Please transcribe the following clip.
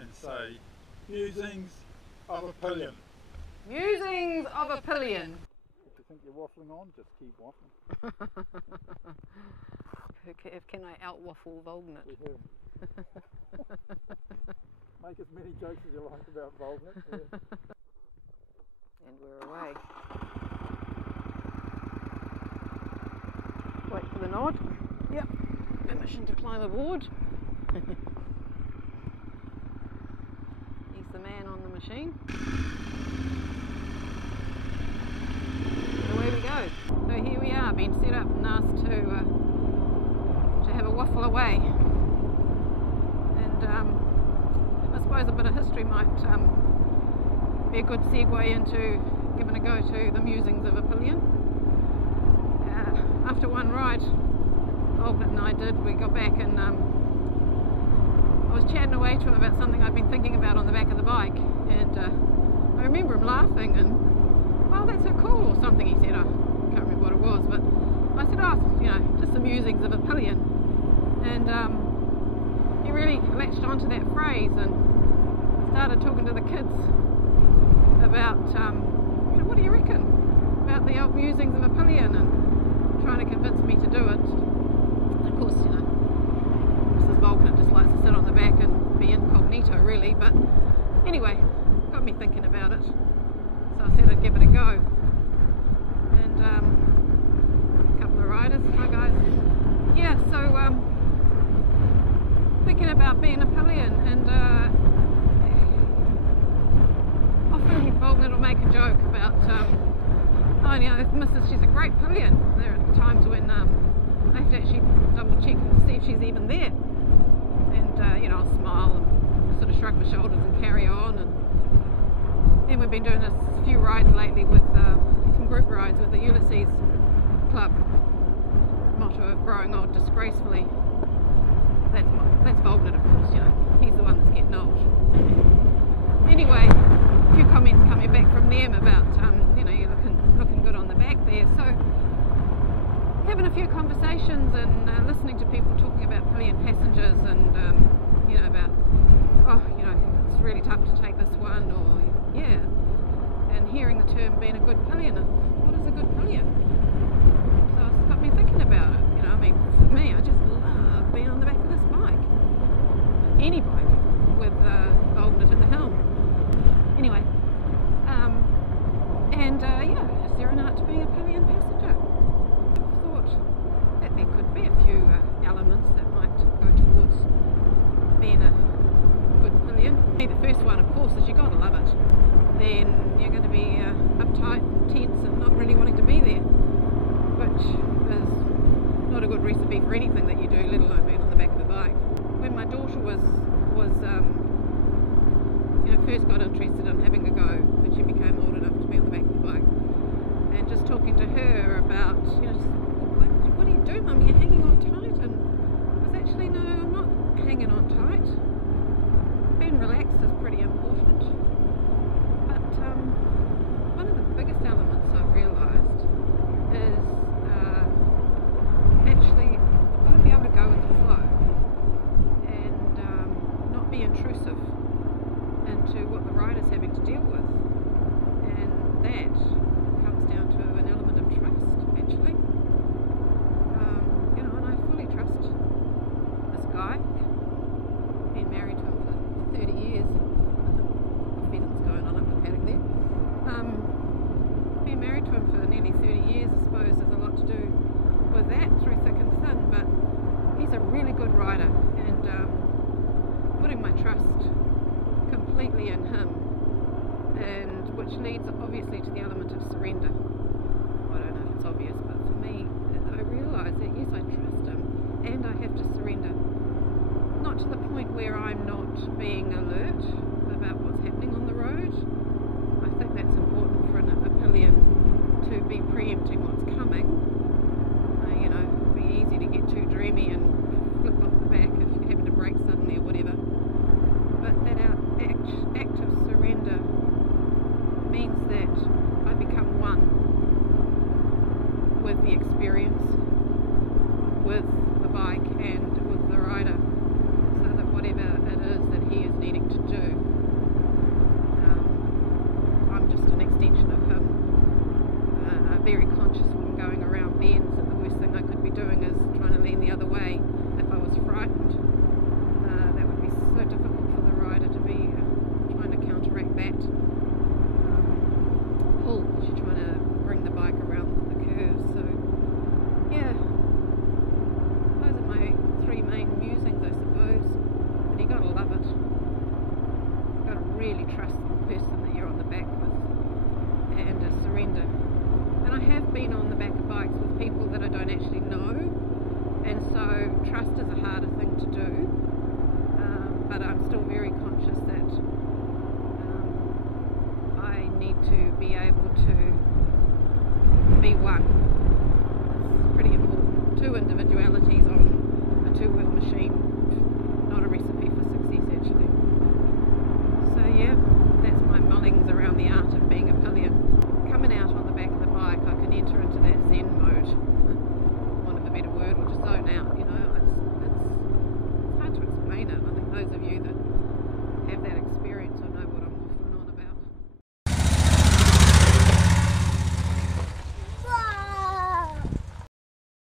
and say, Musings of a Pillion. Musings of a Pillion. If you think you're waffling on, just keep waffling. Can I out-waffle Volgnit? We have. Make as many jokes as you like about Volgnit. Yeah. And we're away. Wait for the nod. Yep. Permission to climb aboard. He's the man on the machine. And away we go. So here we are, being set up and asked to have a waffle away. And I suppose a bit of history might be a good segue into giving a go to the musings of a Pillion. After one ride Volgnit and I did, we got back and I was chatting away to him about something I'd been thinking about on the back of the bike, and I remember him laughing and, "Oh, that's so cool," or something he said. I can't remember what it was, but I said, "Oh, you know, just the musings of a Pillion," and he really latched onto that phrase and started talking to the kids about, you know, what do you reckon about the old musings of a Pillion, and trying to convince me to do it. And of course, you know, Mrs. Volgnit just likes to sit on the back and be incognito really, but anyway, got me thinking about it, so I said I'd give it a go. And a couple of riders, hi guys. Yeah, so thinking about being a Pillion, and often Volgnit will make a joke about oh, you know, Mrs. she's a great Pillion. There are times when I have to actually double check to see if she's even there. And, you know, I'll smile and sort of shrug my shoulders and carry on. And then we've been doing a few rides lately with some group rides with the Ulysses Club. Motto of growing old disgracefully. That's Volgnit, of course, you know. He's the one that's getting old. Anyway, a few comments coming back from them about, you know, you're looking good on the back there. So having a few conversations and listening to people talking about Pillion passengers and you know, about, oh, you know, it's really tough to take this one, or yeah, and hearing the term being a good Pillion. What is a good Pillion? So it's got me thinking about it. You know, I mean, for me, I just love being on the back of this bike, any bike with Volgnit at the helm. Anyway, and yeah, is there an art to being a Pillion passenger? I thought that there could be a few elements that might go towards being a good Pillion. The first one, of course, is you've got to love it. Then you're going to be uptight, tense, and not really wanting to be there, which is not a good recipe for anything that you do, let alone being on the back of a bike. When my daughter was you know, first got interested in having a go when she became old enough to be on the back of the bike, and just talking to her about, you know, what do you do, Mum? You're hanging on tight. And I was actually, no, I'm not hanging on tight. Being relaxed is pretty important. But one of the biggest elements I've realised is actually I've got to be able to go with the flow and not be intrusive into what the rider's having to deal with, and that comes down to an element of trust, actually. You know, and I fully trust this guy. Been married to him for 30 years. Pheasants going on up the paddock there. Been married to him for nearly 30 years. I suppose there's a lot to do with that through thick and thin, but he's a really good rider, and putting my trust completely in him, and which leads obviously to the element of surrender. I don't know if it's obvious, but for me, I realise that yes, I trust him and I have to surrender. Not to the point where I'm not being alert about what's happening on the road. I think that's important for a Pillion to be preempting what's coming. You know, it'd be easy to get too dreamy and flip off the back if you're having to brake suddenly or whatever. But that act of surrender means that I become one with the experience, with the bike and with the rider, so that whatever it is that he is needing really trust the person that you're on the back with, and surrender. And I have been on the back of bikes with people that I don't actually know, and so trust is a harder thing to do, but I'm still very conscious that I need to be able to be one. It's pretty important. Two, individuality